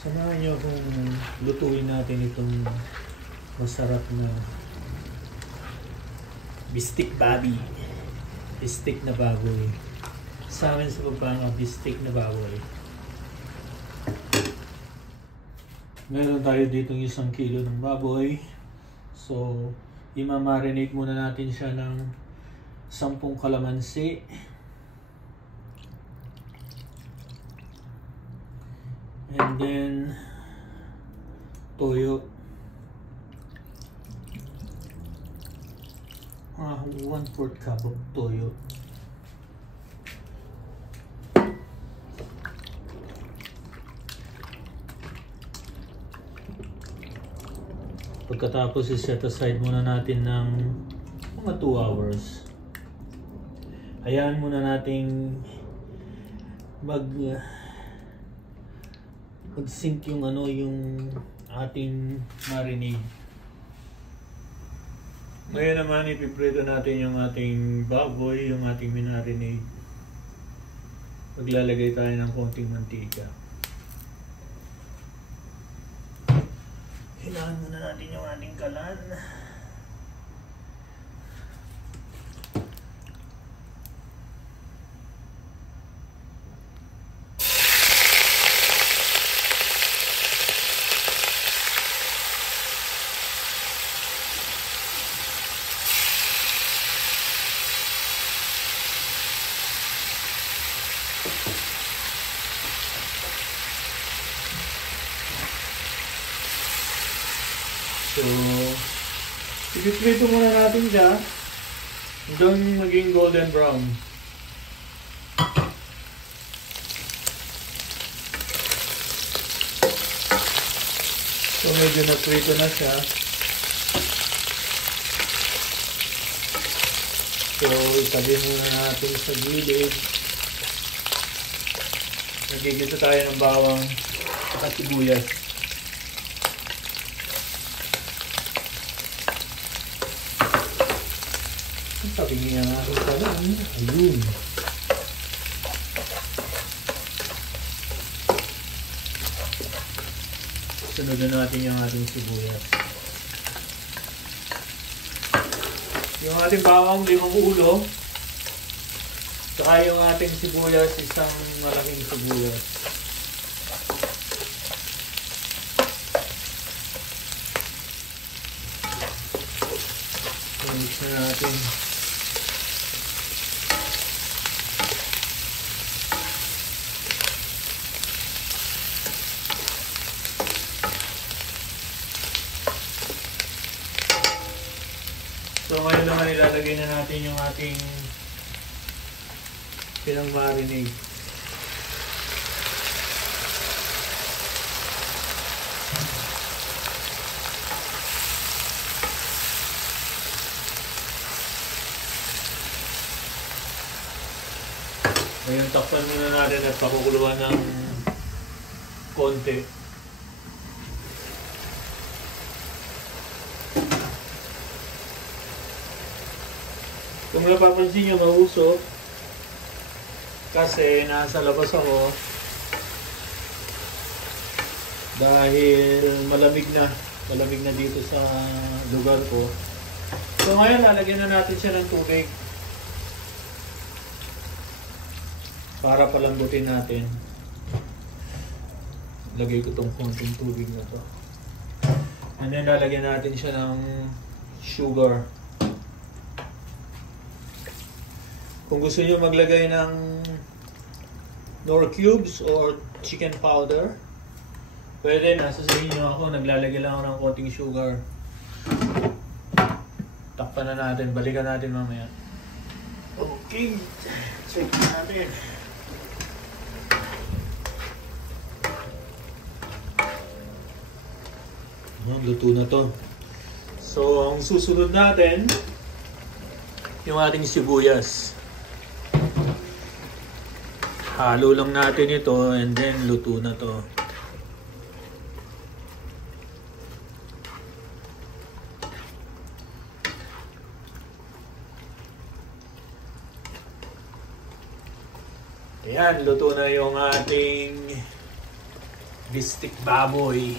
Samahan nyo kung lutuin natin itong masarap na bistik babi. Bistik na baboy. Sa amin sa Pampanga, bistik na baboy. Meron tayo dito 1 kilo ng baboy. So, imamarinate muna natin siya ng 10 kalamansi. And then, toyo. 1/4 cup of toyo. Pagkatapos i-set aside muna natin ng mga 2 hours. Hayaan muna nating mag-sink yung yung ating marinade. Ngayon naman ipiprito natin yung ating baboy, yung ating minarinade. Maglalagay tayo ng konting mantika. Hilahan muna natin yung ating kalan. So, ipiprito muna natin siya hanggang maging golden brown. So, medyo naprito na siya. So, itabi muna natin sa gilid. Nagigisa tayo ng bawang at sibuyas. Sabi niya nga ako pala. Ayun. Sunodin natin yung ating sibuyas. Yung ating bawang 5 ulo. Saka yung ating sibuyas, 1 malaking sibuyas. Mix na natin. So ngayon naman ilalagay na natin yung ating pinang-marinade. Ngayon takpan muna natin at pakukuluan ng konti. Kung napapansin nyo, mausok kasi nasa labas ako dahil malamig na dito sa lugar ko. So ngayon lalagyan na natin siya ng tubig para palambutin natin. Lagay ko tong konting tubig na to, and then lalagyan natin siya ng sugar. Kung gusto niyo maglagay ng Knorr cubes or chicken powder, pwede. Nasa sa inyo. Ako naglalagay lang ako ng konting sugar. Takpan na natin. Balikan natin mamaya. Okay. Check natin. Luto na to. So, ang susunod natin, yung ating sibuyas. Halo lang natin ito and then luto na to. Ayan, luto na yung ating Bistik baboy.